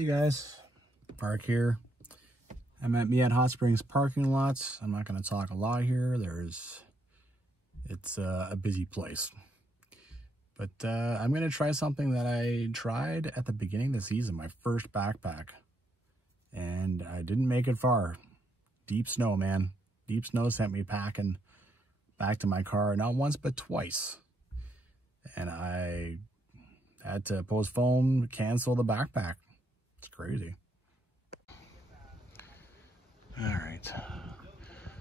Hey guys, Marc here. I'm at MIETTE Hot Springs parking lots. I'm not going to talk a lot here. It's a busy place. But I'm going to try something that I tried at the beginning of the season, my first backpack. And I didn't make it far. Deep snow, man. Deep snow sent me packing back to my car, not once, but twice. And I had to postpone, cancel the backpack. It's crazy. All right.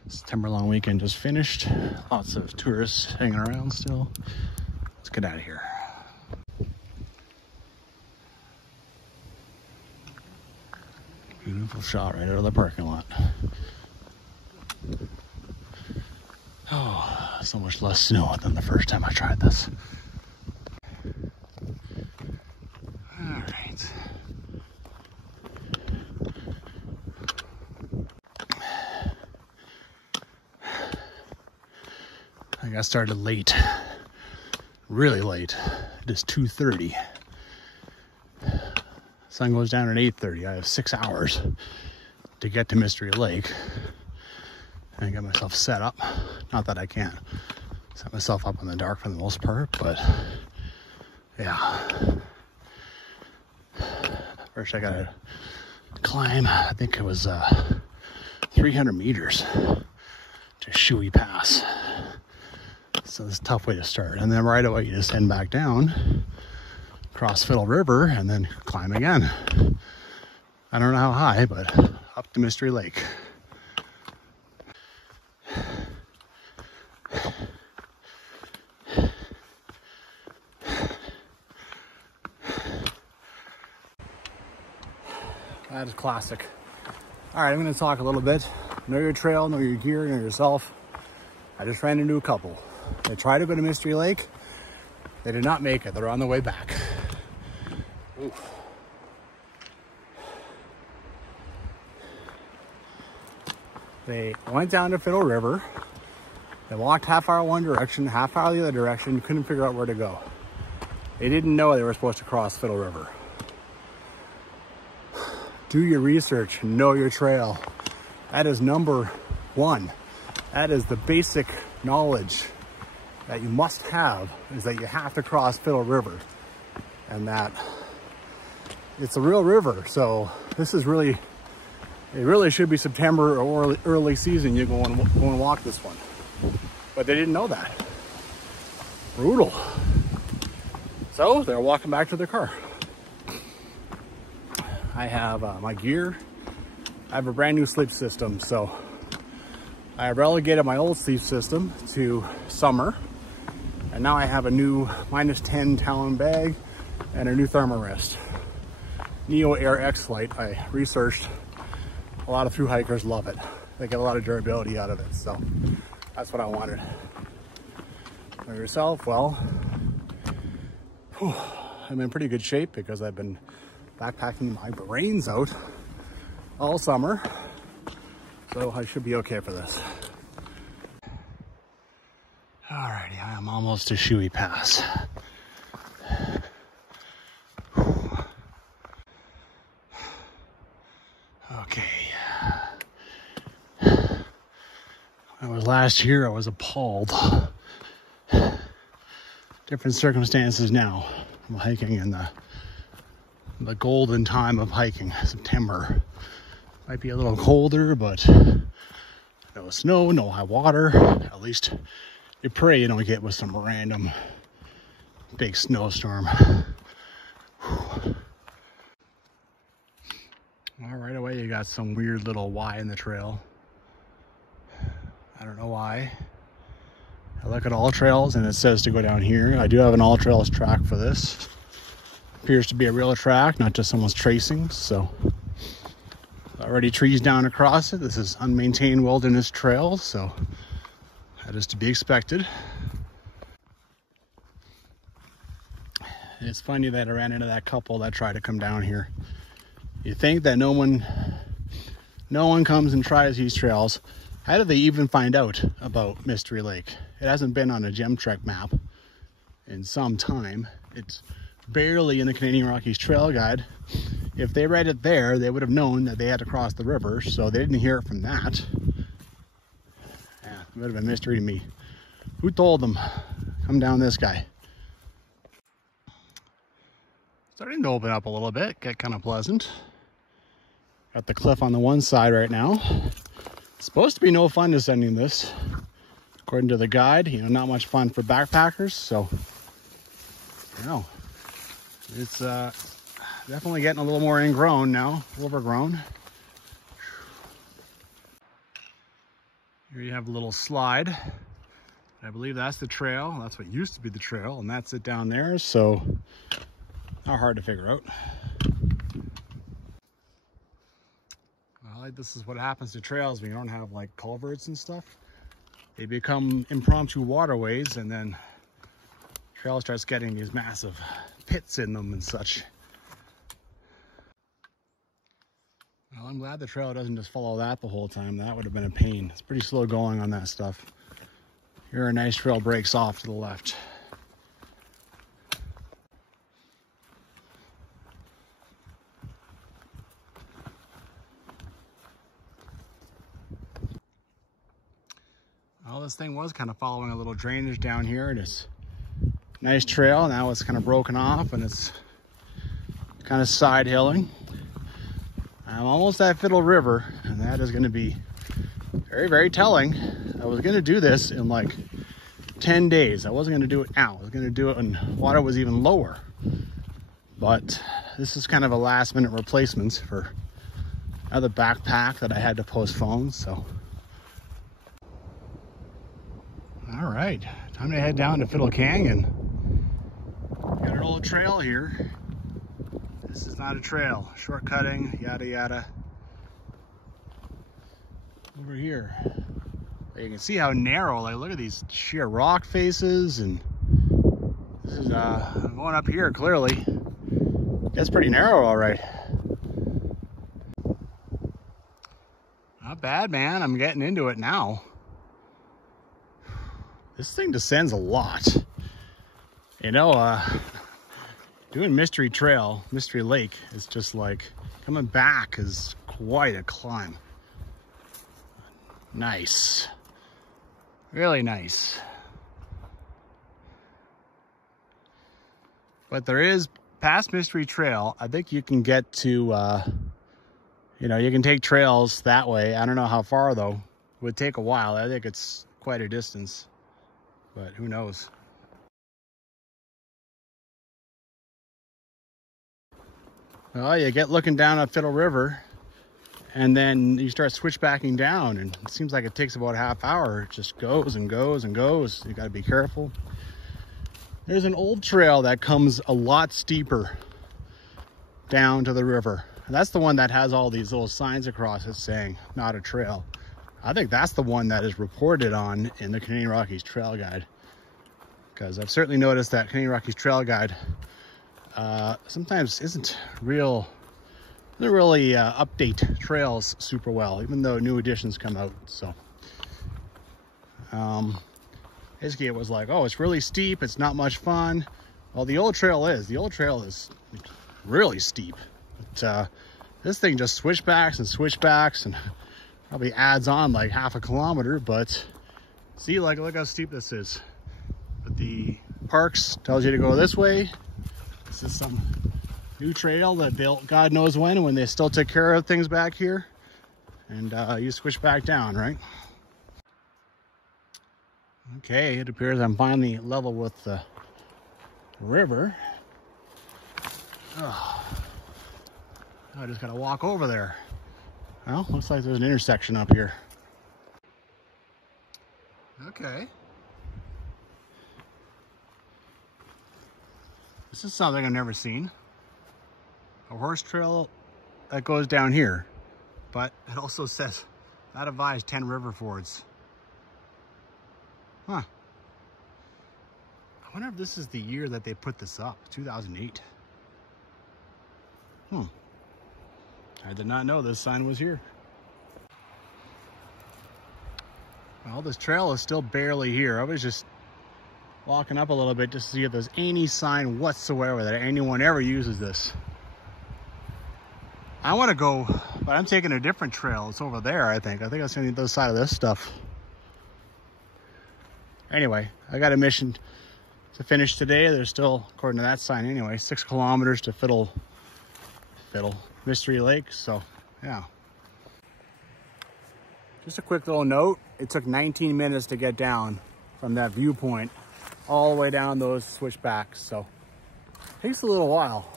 September long weekend just finished. Lots of tourists hanging around still. Let's get out of here. Beautiful shot right out of the parking lot. Oh, so much less snow than the first time I tried this. All right. I got started late, really late. It is 2:30. Sun goes down at 8:30. I have 6 hours to get to Mystery Lake. I got myself set up. Not that I can't set myself up in the dark for the most part, but yeah. First I gotta climb, I think it was 300 meters to Shoey Pass. So it's a tough way to start. And then right away you just head back down, cross Fiddle River, and then climb again. I don't know how high, but up to Mystery Lake. That is classic. All right, I'm going to talk a little bit. Know your trail, know your gear, know yourself. I just ran into a couple. They tried to go to Mystery Lake. They did not make it. They're on the way back. Oof. They went down to Fiddle River. They walked half hour one direction, half hour the other direction, couldn't figure out where to go. They didn't know they were supposed to cross Fiddle River. Do your research, know your trail. That is number one. That is the basic knowledge that you must have, is that you have to cross Fiddle River. And that it's a real river. So this is really, it really should be September or early season. You go and walk this one. But they didn't know that. Brutal. So they're walking back to their car. I have my gear. I have a brand new sleep system, so I relegated my old sleep system to summer, and now I have a new -10 Talon bag and a new thermarest. Neo Air X Lite. I researched. A lot of thru hikers love it. They get a lot of durability out of it, so that's what I wanted. For yourself, well, I'm in pretty good shape because I've been backpacking my brains out all summer, so I should be okay for this. Alrighty, I am almost to Shoey Pass. Okay. When I was last year, I was appalled. Different circumstances now. I'm hiking in the golden time of hiking, September. Might be a little colder, but no snow, no high water. At least you pray you don't get with some random big snowstorm. Well, right away you got some weird little Y in the trail. I don't know why. I look at all trails and it says to go down here. I do have an all trails track for this. Appears to be a real track, not just someone's tracing. So already trees down across it. This is unmaintained wilderness trail, so that is to be expected. It's funny that I ran into that couple that tried to come down here. You think that no one comes and tries these trails. How did they even find out about Mystery Lake? It hasn't been on a Gem Trek map in some time. It's barely in the Canadian Rockies Trail Guide. If they read it there, they would have known that they had to cross the river, so they didn't hear it from that. Yeah, it would have been a mystery to me. Who told them? Come down this guy. Starting to open up a little bit, get kind of pleasant. Got the cliff on the one side right now. It's supposed to be no fun descending this. According to the guide, you know, not much fun for backpackers, so, you know, it's definitely getting a little more ingrown now, overgrown. Here you have a little slide. I believe that's the trail. That's what used to be the trail, and that's it down there, so not hard to figure out. Well, this is what happens to trails when you don't have like culverts and stuff. They become impromptu waterways, and then trail starts getting these massive pits in them and such. Well, I'm glad the trail doesn't just follow that the whole time. That would have been a pain. It's pretty slow going on that stuff. Here a nice trail breaks off to the left. Well, this thing was kind of following a little drainage down here. This nice trail. Now it's kind of broken off and it's kind of side hilling. I'm almost at Fiddle River, and that is going to be very, very telling. I was going to do this in like 10 days. I wasn't going to do it now. I was going to do it when water was even lower. But this is kind of a last minute replacement for another backpack that I had to postpone, so. All right, time to head down to Fiddle Canyon. Got an old trail here. This is not a trail. Shortcutting, yada yada. Over here, you can see how narrow. Like, look at these sheer rock faces, and this is going up here. Clearly, that's pretty narrow, all right. Not bad, man. I'm getting into it now. This thing descends a lot. You know, doing Mystery Trail, Mystery Lake is just like, coming back is quite a climb. Nice. Really nice. But there is, past Mystery Trail, I think you can get to, you know, you can take trails that way. I don't know how far though. It would take a while. I think it's quite a distance, but who knows. Well, you get looking down at Fiddle River, and then you start switchbacking down, and it seems like it takes about a half hour. It just goes and goes and goes. You got to be careful. There's an old trail that comes a lot steeper down to the river. And that's the one that has all these little signs across it saying not a trail. I think that's the one that is reported on in the Canadian Rockies Trail Guide, because I've certainly noticed that Canadian Rockies Trail Guide sometimes doesn't really update trails super well, even though new editions come out. So basically it was like, oh, it's really steep, it's not much fun. Well, the old trail is really steep, but this thing just switchbacks and probably adds on like half a kilometer. But see, like, look how steep this is. But the parks tells you to go this way. This is some new trail that built God knows when they still took care of things back here, and you switch back down, right? Okay, it appears I'm finally level with the river. Oh, I just gotta walk over there. Well, looks like there's an intersection up here. Okay. This is something I've never seen. A horse trail that goes down here, but it also says not advised 10 river fords. Huh. I wonder if this is the year that they put this up, 2008. I did not know this sign was here. Well, this trail is still barely here. I was just walking up a little bit just to see if there's any sign whatsoever that anyone ever uses this. I want to go, but I'm taking a different trail. It's over there, I think. I think it's on the other side of this stuff. Anyway, I got a mission to finish today. There's still, according to that sign anyway, 6 kilometers to Fiddle Mystery Lake. So, yeah. Just a quick little note. It took 19 minutes to get down from that viewpoint all the way down those switchbacks. So, it takes a little while.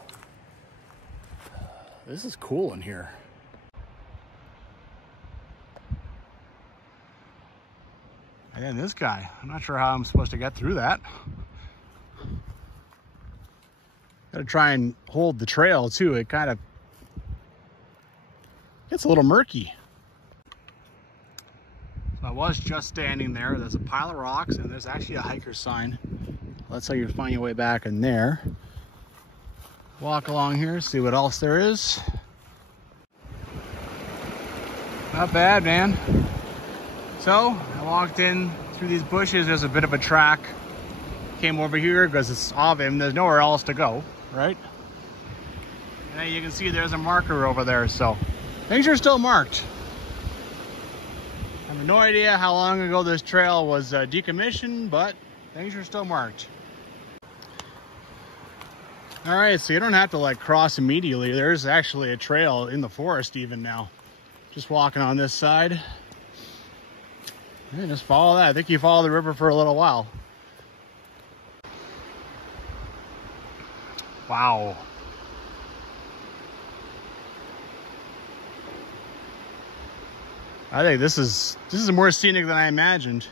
This is cool in here. And then this guy, I'm not sure how I'm supposed to get through that. Gotta try and hold the trail too. It kind of gets a little murky. So I was just standing there. There's a pile of rocks and there's actually a hiker sign. That's how you find your way back in there. Walk along here, see what else there is. Not bad, man. So I walked in through these bushes. There's a bit of a track. Came over here because it's obvious. There's nowhere else to go, right? And you can see there's a marker over there. So things are still marked. I have no idea how long ago this trail was decommissioned, but things are still marked. All right, so you don't have to like cross immediately. There's actually a trail in the forest even now. Just walking on this side. And just follow that. I think you follow the river for a little while. Wow. I think this is more scenic than I imagined.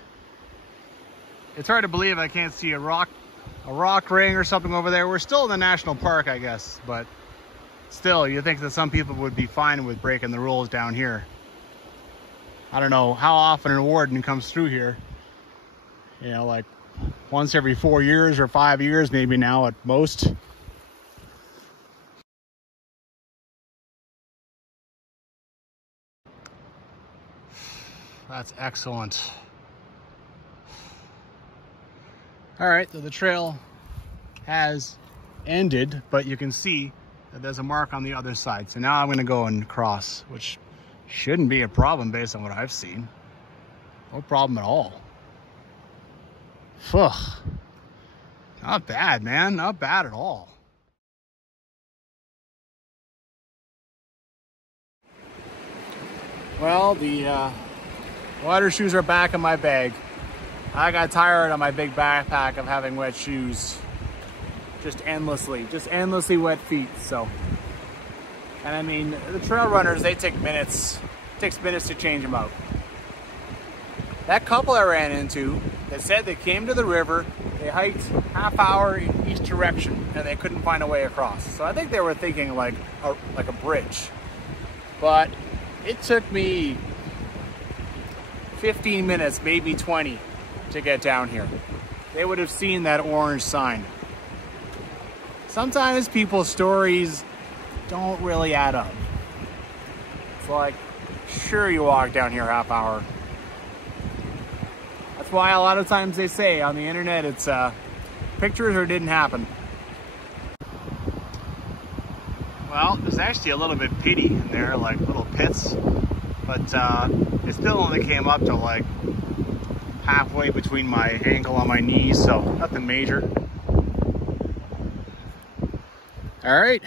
It's hard to believe I can't see a rock ring or something over there. We're still in the national park, I guess, but still, you think that some people would be fine with breaking the rules down here. I don't know how often a warden comes through here. You know, like once every 4 years or 5 years, maybe now at most. That's excellent. All right, so the trail has ended, but you can see that there's a mark on the other side. So now I'm gonna go and cross, which shouldn't be a problem based on what I've seen. No problem at all. Phew. Not bad, man, not bad at all. Well, the water shoes are back in my bag. I got tired on my big backpack of having wet shoes. Just endlessly wet feet, so. And I mean, the trail runners, they take minutes. It takes minutes to change them out. That couple I ran into, they said they came to the river, they hiked half hour in each direction, and they couldn't find a way across. So I think they were thinking like a bridge. But it took me 15 minutes, maybe 20, to get down here. They would have seen that orange sign. Sometimes people's stories don't really add up. It's like, sure, you walk down here half hour. That's why a lot of times they say on the internet it's pictures or didn't happen. Well, there's actually a little bit pitty in there, like little pits, but it still only came up to like halfway between my ankle and my knees, so nothing major. All right,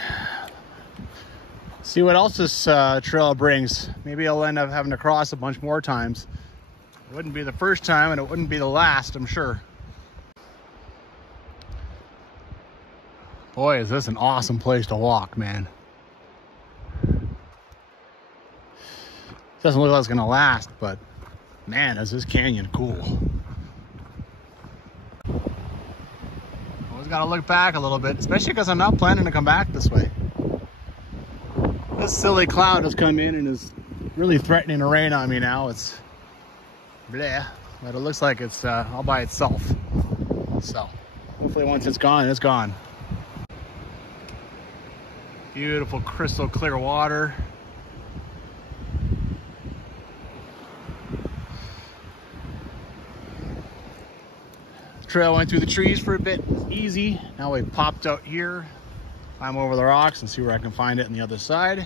see what else this trail brings. Maybe I'll end up having to cross a bunch more times. It wouldn't be the first time and it wouldn't be the last, I'm sure. Boy, is this an awesome place to walk, man. Doesn't look like it's gonna last, but man, is this canyon cool. Always gotta look back a little bit, especially because I'm not planning to come back this way. This silly cloud has come in and is really threatening to rain on me now. It's bleh, but it looks like it's all by itself. So hopefully once it's gone, it's gone. Beautiful crystal clear water. trail went through the trees for a bit. It was easy. Now we popped out here, climb over the rocks and see where I can find it on the other side.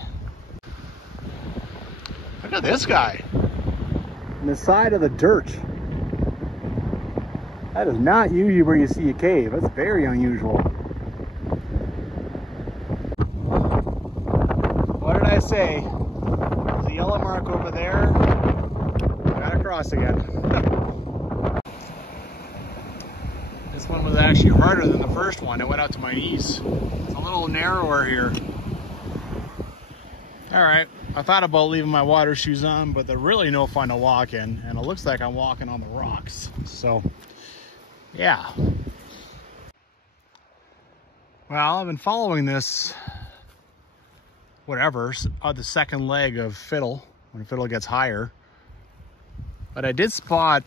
Look at this guy on the side of the dirt. That is not usually where you see a cave. That's very unusual. What did I say? There's a yellow mark over there. I gotta cross again. This one was actually harder than the first one. It went out to my knees. It's a little narrower here. All right, I thought about leaving my water shoes on, but they're really no fun to walk in, and it looks like I'm walking on the rocks. So, yeah. Well, I've been following this, whatever, the second leg of Fiddle, when Fiddle gets higher. But I did spot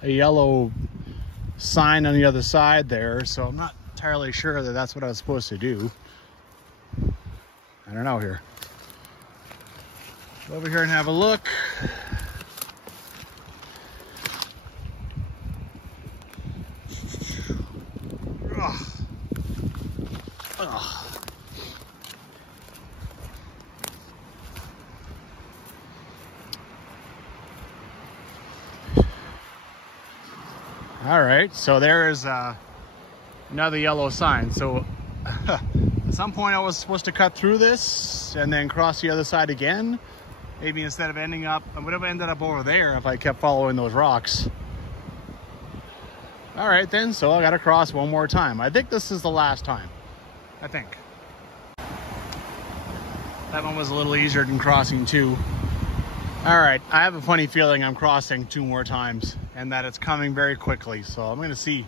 a yellow sign on the other side there, so I'm not entirely sure that that's what I was supposed to do. I don't know here. Go over here and have a look. Ugh. Ugh. All right, so there is another yellow sign. So at some point I was supposed to cut through this and then cross the other side again. Maybe instead of ending up, I would have ended up over there if I kept following those rocks. All right then, so I gotta cross one more time. I think this is the last time, I think. That one was a little easier than crossing two. All right, I have a funny feeling I'm crossing two more times and that it's coming very quickly. So I'm gonna see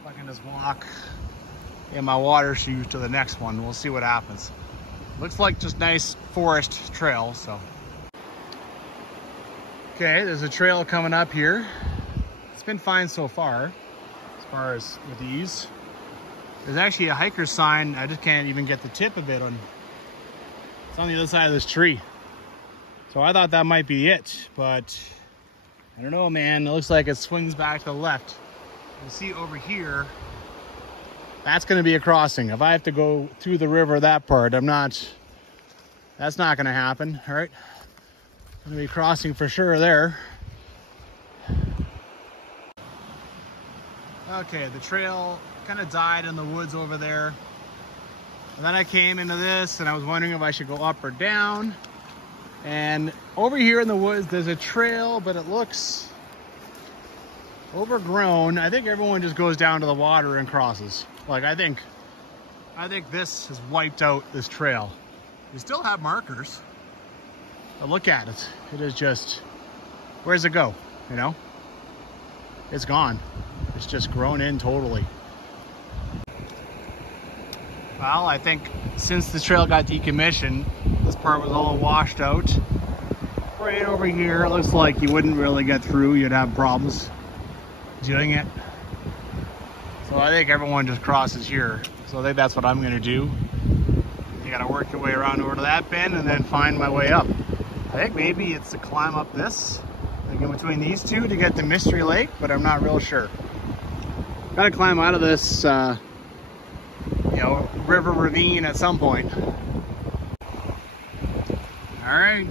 if I can just walk in my water shoes to the next one. We'll see what happens. Looks like just nice forest trail, so. Okay, there's a trail coming up here. It's been fine so far as with these. There's actually a hiker sign. I just can't even get the tip of it on. It's on the other side of this tree. So I thought that might be it, but I don't know, man. It looks like it swings back to the left. You see over here, that's gonna be a crossing. If I have to go through the river that part, that's not gonna happen, all right? I'm gonna be crossing for sure there. Okay, the trail kind of died in the woods over there. And then I came into this and I was wondering if I should go up or down. And over here in the woods, there's a trail, but it looks overgrown. I think everyone just goes down to the water and crosses. Like, I think this has wiped out this trail. You still have markers, but look at it. It is just, where's it go, you know? It's gone. It's just grown in totally. Well, I think since the trail got decommissioned, this part was all washed out. Right over here, it looks like you wouldn't really get through. You'd have problems doing it. So I think everyone just crosses here. So I think that's what I'm gonna do. You gotta work your way around over to that bend and then find my way up. I think maybe it's to climb up this, like in between these two to get to Mystery Lake, but I'm not real sure. Gotta climb out of this, river ravine at some point. All right,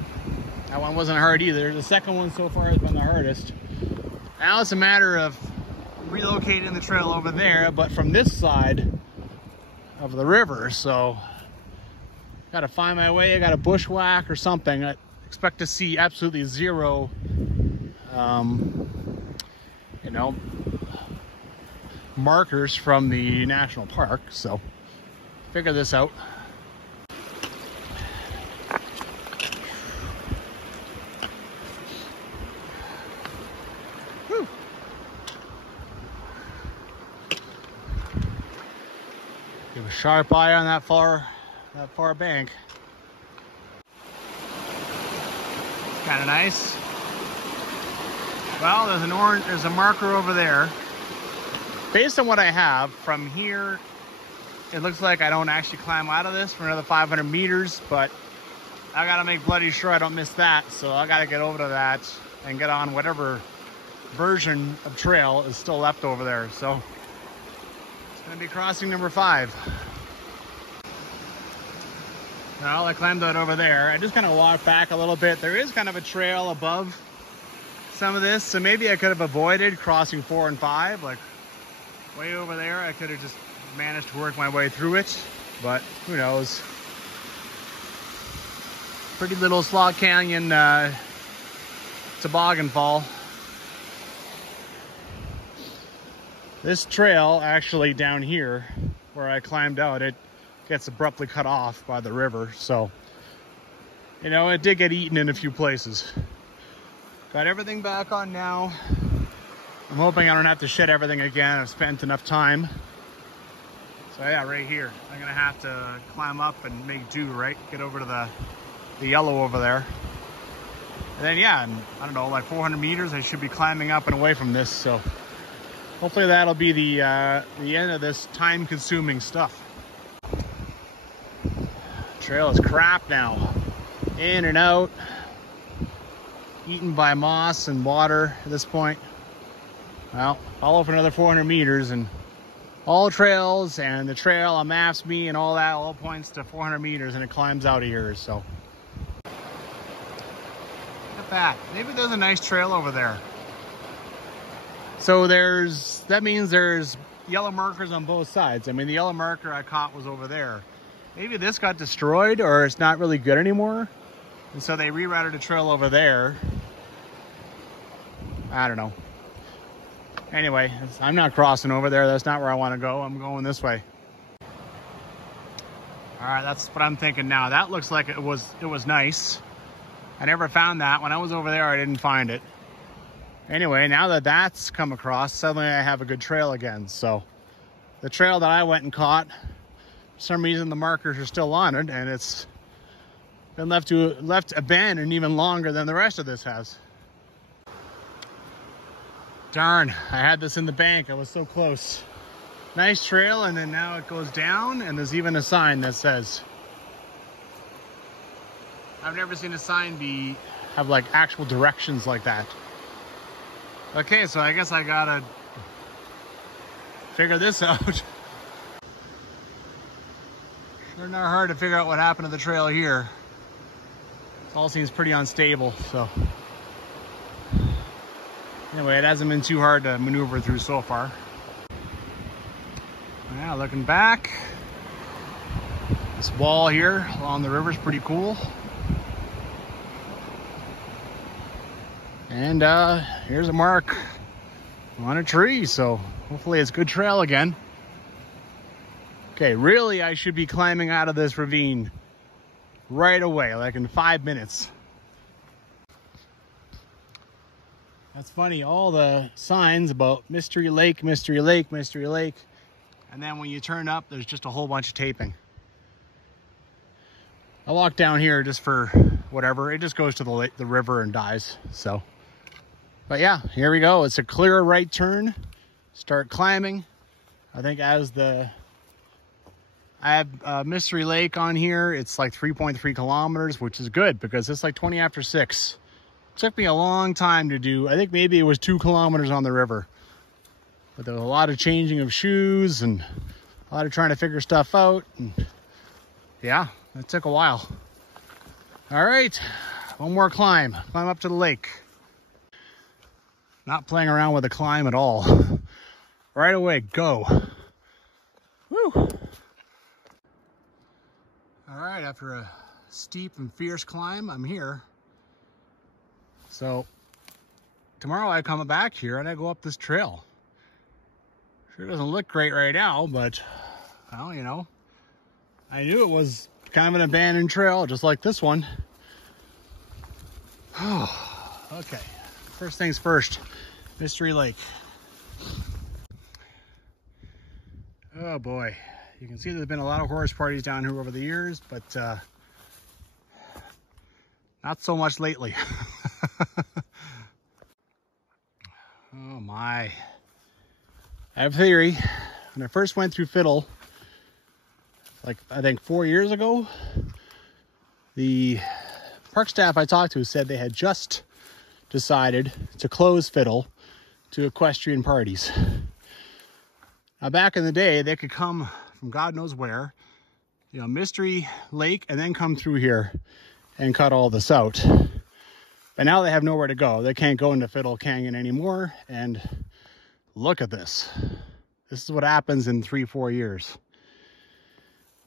that one wasn't hard either. The second one so far has been the hardest. Now it's a matter of relocating the trail over there, but from this side of the river. So gotta find my way. I gotta bushwhack or something. I expect to see absolutely zero, markers from the national park. So figure this out. Whew. Give a sharp eye on that far bank. Kind of nice. Well, there's a marker over there. Based on what I have from here, it looks like I don't actually climb out of this for another 500 meters, but I gotta make bloody sure I don't miss that. So I gotta get over to that and get on whatever version of trail is still left over there. So it's gonna be crossing number 5. Well, I climbed out over there. I just kind of walked back a little bit. There is kind of a trail above some of this, so maybe I could have avoided crossing 4 and 5, like way over there. I could have just managed to work my way through it, but who knows. Pretty little slot canyon toboggan fall. This trail actually down here where I climbed out, it gets abruptly cut off by the river, so you know, it did get eaten in a few places. Got everything back on now. I'm hoping I don't have to shed everything again. I've spent enough time. So yeah, right here I'm gonna have to climb up and make do, right? Get over to the yellow over there, and then yeah, and I don't know, like 400 meters I should be climbing up and away from this. So hopefully that'll be the end of this time-consuming stuff. Trail is crap now. In and out. Eaten by moss and water at this point. Well, follow for another 400 meters and all trails and the trail on maps me and all that all points to 400 meters and it climbs out of here. So look at that. Maybe there's a nice trail over there. So that means there's yellow markers on both sides. I mean, the yellow marker I caught was over there. Maybe this got destroyed or it's not really good anymore. And so they rerouted a trail over there. I don't know. Anyway, I'm not crossing over there. That's not where I want to go. I'm going this way. All right, that's what I'm thinking now. That looks like it was nice. I never found that. When I was over there, I didn't find it. Anyway, now that that's come across, suddenly I have a good trail again. So the trail that I went and caught, for some reason the markers are still on it, and it's been left abandoned even longer than the rest of this has. Darn, I had this in the bank. I was so close. Nice trail, and then now it goes down, and there's even a sign that says, I've never seen a sign have like actual directions like that. Okay, so I guess I gotta figure this out. Sure not hard to figure out what happened to the trail here. It all seems pretty unstable, so. Anyway, it hasn't been too hard to maneuver through so far. Yeah, looking back, this wall here along the river is pretty cool. And here's a mark on a tree, so hopefully it's good trail again. Okay, really I should be climbing out of this ravine right away, like in 5 minutes. That's funny, all the signs about Mystery Lake, Mystery Lake, Mystery Lake, and then when you turn up, there's just a whole bunch of taping. I walk down here just for whatever. It just goes to the river and dies, so. But yeah, here we go. It's a clear right turn. Start climbing. I think I have Mystery Lake on here. It's like 3.3 kilometers, which is good because it's like 20 after 6. It took me a long time to do. I think maybe it was 2 kilometers on the river. But there was a lot of changing of shoes and a lot of trying to figure stuff out. And yeah, it took a while. All right, one more climb. Climb up to the lake. Not playing around with the climb at all. Right away, go. Woo! All right, after a steep and fierce climb, I'm here. So tomorrow I come back here and I go up this trail. Sure doesn't look great right now, but well, you know, I knew it was kind of an abandoned trail, just like this one. Oh, okay. First things first, Mystery Lake. Oh boy, you can see there's been a lot of horse parties down here over the years, but not so much lately. Oh my. I have a theory. When I first went through Fiddle, like I think 4 years ago, the park staff I talked to said they had just decided to close Fiddle to equestrian parties. Now, back in the day, they could come from God knows where, you know, Mystery Lake, and then come through here and cut all this out. But now they have nowhere to go. They can't go into Fiddle Canyon anymore. And look at this. This is what happens in 3-4 years.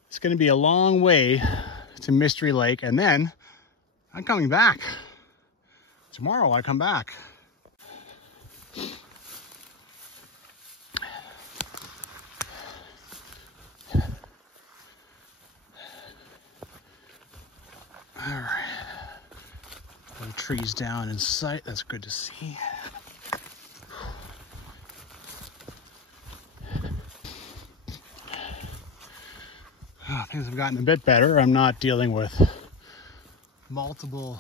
It's going to be a long way to Mystery Lake, and then I'm coming back. Tomorrow I come back. All right. The trees down in sight. That's good to see. Oh, things have gotten a bit better. I'm not dealing with multiple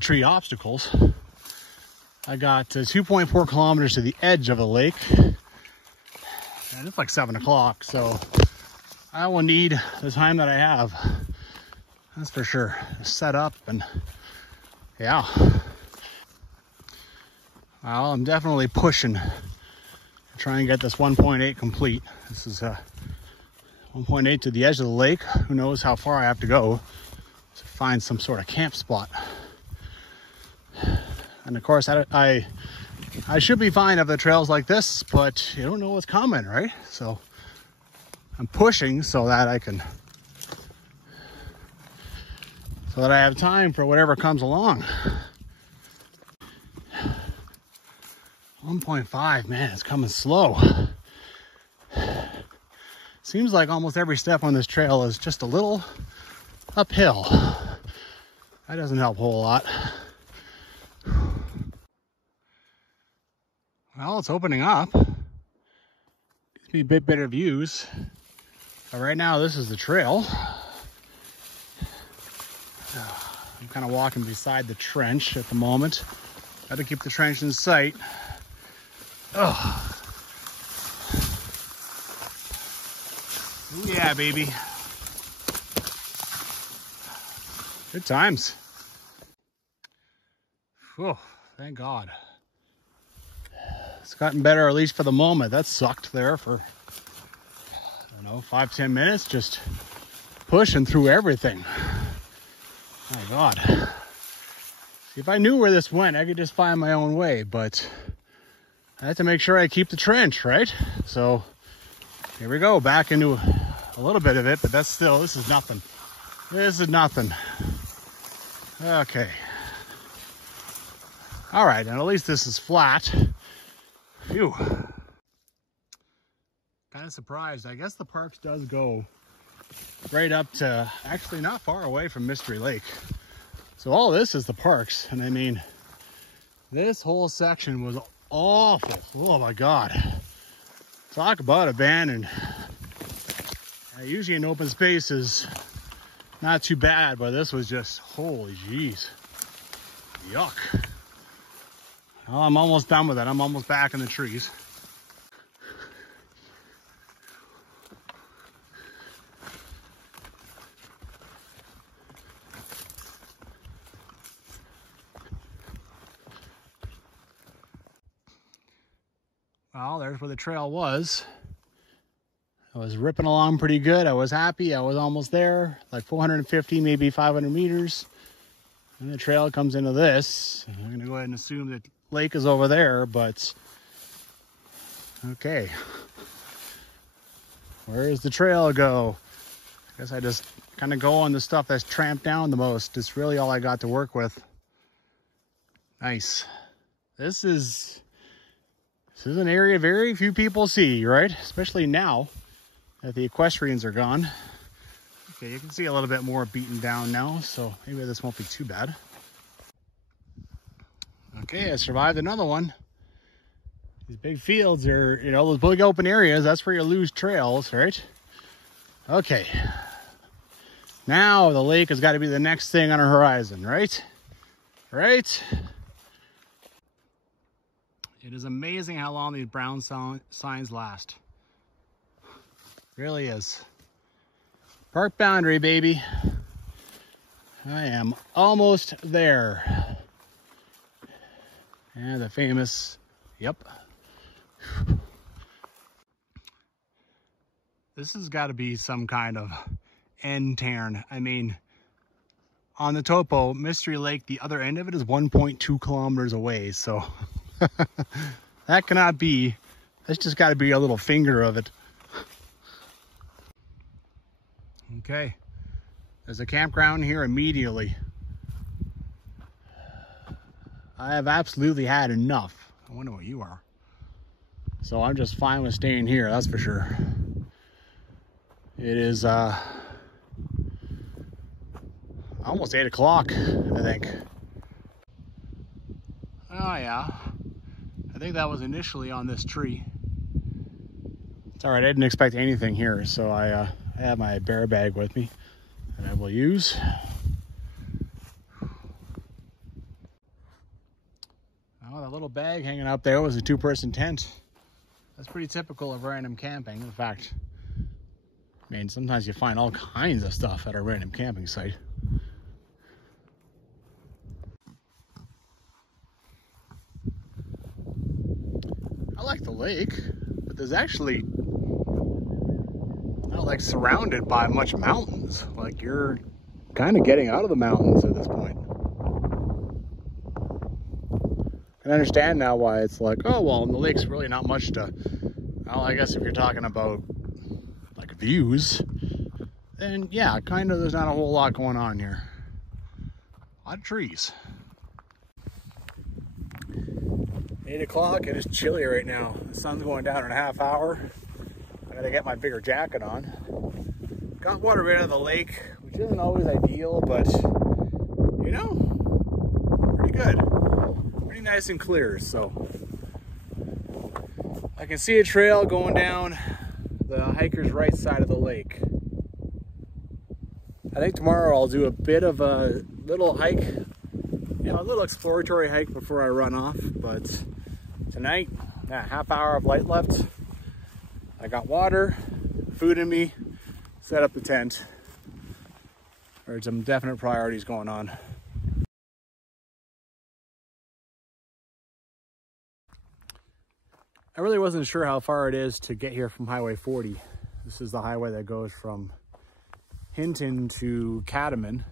tree obstacles. I got 2.4 kilometers to the edge of the lake, and it's like 7 o'clock, so I will need the time that I have. That's for sure. Set up and yeah. Well, I'm definitely pushing to try and get this 1.8 complete. This is 1.8 to the edge of the lake. Who knows how far I have to go to find some sort of camp spot. And of course, I should be fine of the trails like this, but you don't know what's coming, right? So I'm pushing so that I have time for whatever comes along. 1.5, man, it's coming slow. Seems like almost every step on this trail is just a little uphill. That doesn't help a whole lot. Well, it's opening up. Gives me a bit better views. But right now, this is the trail. I'm kind of walking beside the trench at the moment. Got to keep the trench in sight. Oh. Ooh, yeah, baby. Good times. Oh, thank God. It's gotten better, at least for the moment. That sucked there for, I don't know, 5-10 minutes, just pushing through everything. My God. See, if I knew where this went, I could just find my own way, but I have to make sure I keep the trench, right? So here we go, back into a little bit of it, but that's still, this is nothing. This is nothing. Okay. All right, and at least this is flat. Phew. Kind of surprised. I guess the parks does go right up to, actually not far away from Mystery Lake. So all this is the parks. And I mean, this whole section was awful. Oh my God. Talk about abandoned. Usually an open space is not too bad, but this was just, holy jeez. Yuck. Well, I'm almost done with it. I'm almost back in the trees. Well, there's where the trail was. I was ripping along pretty good. I was happy. I was almost there, like 450, maybe 500 meters. And the trail comes into this. I'm going to go ahead and assume that lake is over there, but okay. Where does the trail go? I guess I just kind of go on the stuff that's tramped down the most. It's really all I got to work with. Nice. This is an area very few people see, right? Especially now that the equestrians are gone. Okay, you can see a little bit more beaten down now, so maybe this won't be too bad. Okay, I survived another one. These big fields are, you know, those big open areas, that's where you lose trails, right? Okay. Now the lake has got to be the next thing on our horizon, right? Right? It is amazing how long these brown signs last. Really is. Park boundary, baby. I am almost there. And the famous, yep. This has got to be some kind of end cairn. I mean, on the topo, Mystery Lake, the other end of it is 1.2 kilometers away. So that cannot be, that's just got to be a little finger of it. Okay, there's a campground here immediately. I have absolutely had enough. I wonder what you are. So I'm just fine with staying here, that's for sure. It is almost 8 o'clock, I think. Oh yeah, I think that was initially on this tree. It's all right, I didn't expect anything here, so I have my bear bag with me that I will use. Oh, that little bag hanging up there was a 2-person tent. That's pretty typical of random camping. In fact, I mean, sometimes you find all kinds of stuff at a random camping site. I like the lake, but there's actually not like surrounded by much mountains. Like you're kind of getting out of the mountains at this point. I understand now why it's like, oh, well, the lake's really not much to, well, I guess if you're talking about like views, then yeah, kind of there's not a whole lot going on here. A lot of trees. 8 o'clock, it is chilly right now. The sun's going down in a half hour. I gotta get my bigger jacket on. Got water right out of the lake, which isn't always ideal, but you know, pretty good. Pretty nice and clear, so. I can see a trail going down the hiker's right side of the lake. I think tomorrow I'll do a bit of a little hike, you know, a little exploratory hike before I run off, but tonight, yeah, half hour of light left. I got water, food in me, set up the tent. There's some definite priorities going on. I really wasn't sure how far it is to get here from Highway 40. This is the highway that goes from Hinton to Catamount.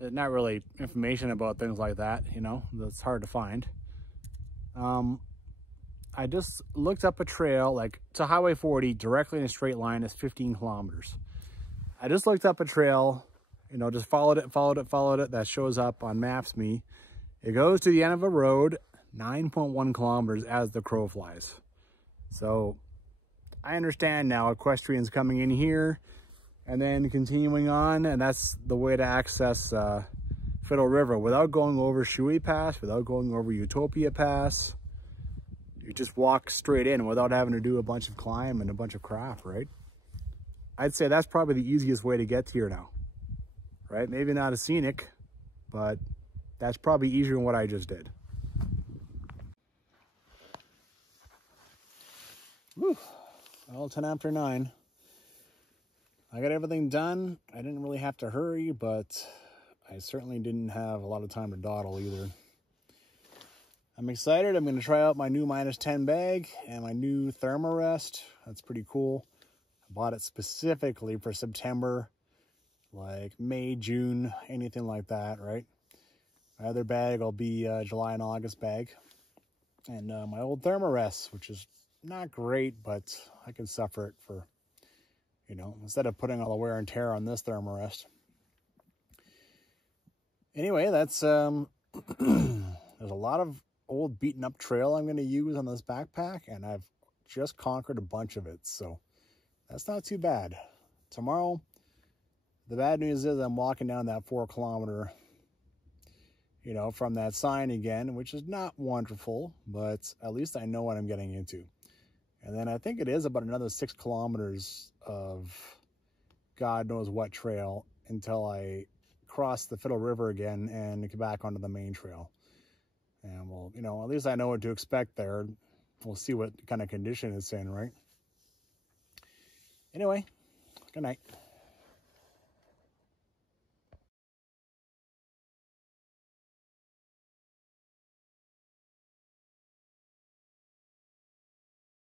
There's not really information about things like that, you know, that's hard to find. I just looked up a trail, like to Highway 40, directly in a straight line is 15 kilometers. I just looked up a trail, you know, just followed it, that shows up on Maps.me. It goes to the end of a road, 9.1 kilometers as the crow flies. So I understand now equestrians coming in here and then continuing on, and that's the way to access Fiddle River without going over Shuey Pass, without going over Utopia Pass. You just walk straight in without having to do a bunch of climb and a bunch of crap, right? I'd say that's probably the easiest way to get here now, right? Maybe not as scenic, but that's probably easier than what I just did. Whew. Well, 10 after 9. I got everything done. I didn't really have to hurry, but I certainly didn't have a lot of time to dawdle either. I'm excited. I'm going to try out my new -10 bag and my new Thermarest. That's pretty cool. I bought it specifically for September, like May, June, anything like that, right? My other bag will be July and August bag. And my old Thermarest, which is not great, but I can suffer it for, you know, instead of putting all the wear and tear on this Thermarest. Anyway, that's, there's a lot of old beaten up trail I'm going to use on this backpack, and I've just conquered a bunch of it, so that's not too bad. Tomorrow, the bad news is I'm walking down that 4 kilometer, you know, from that sign again, which is not wonderful, but at least I know what I'm getting into. And then I think it is about another 6 kilometers of God knows what trail until I cross the Fiddle River again and get back onto the main trail. And well, you know, at least I know what to expect there. We'll see what kind of condition it's in, right? Anyway, good night.